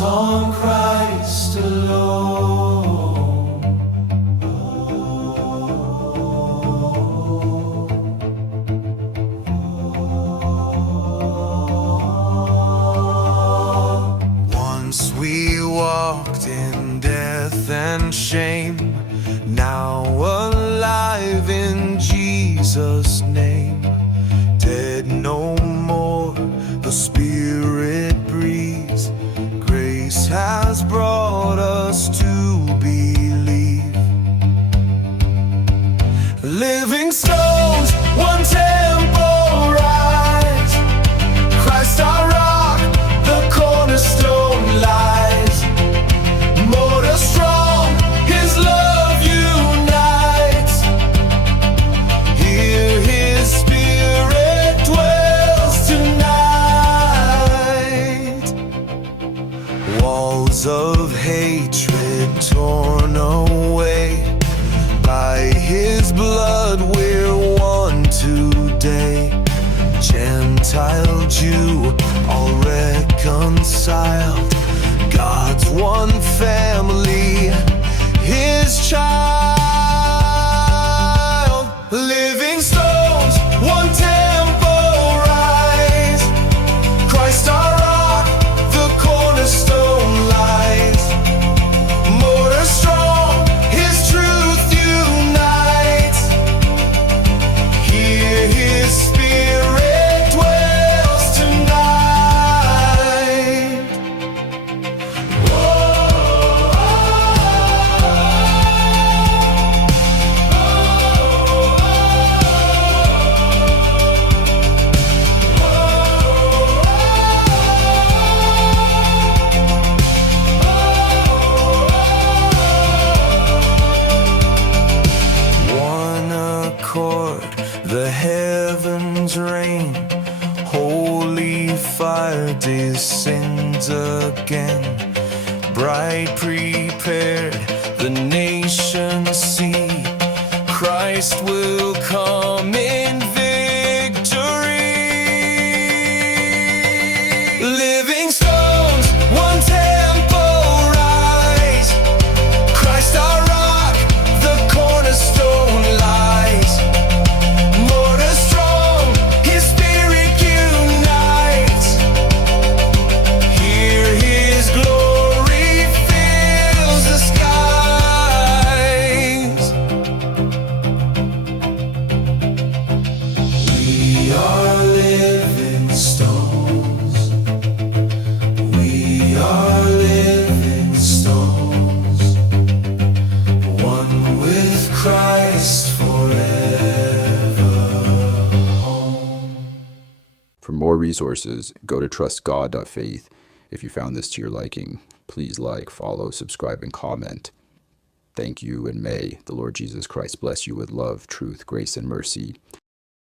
on Christ alone. Once we walked in death and shame, now alive in Jesus' name. Dead no more, the Spirit breathes. Grace has brought us to believe. Living stones, one temple rise. Christ our rock, the cornerstone lies. Mortar strong, His love unites. Here His Spirit dwells tonight. Walls of hatred torn away. By His blood we're one today. Gentile, Jew, all reconciled. God's one family, His child. Living stones, one temple rise. Christ our rock, the cornerstone lies. Mortar strong, His truth unites. Here His Spirit dwells tonight. One accord, the heavens reign. Holy fire descends again. Bride prepared, the nations see. Christ will come in victory. Living stones, one temple rise. Christ our rock, the cornerstone lies. Mortar strong, His Spirit unites. Here His glory fills the skies. We are living stones. We are living stones. One with Christ forever home. For more resources, go to trustgod.faith. If you found this to your liking, please like, follow, subscribe, and comment. Thank you, and may the Lord Jesus Christ bless you with love, truth, grace, and mercy.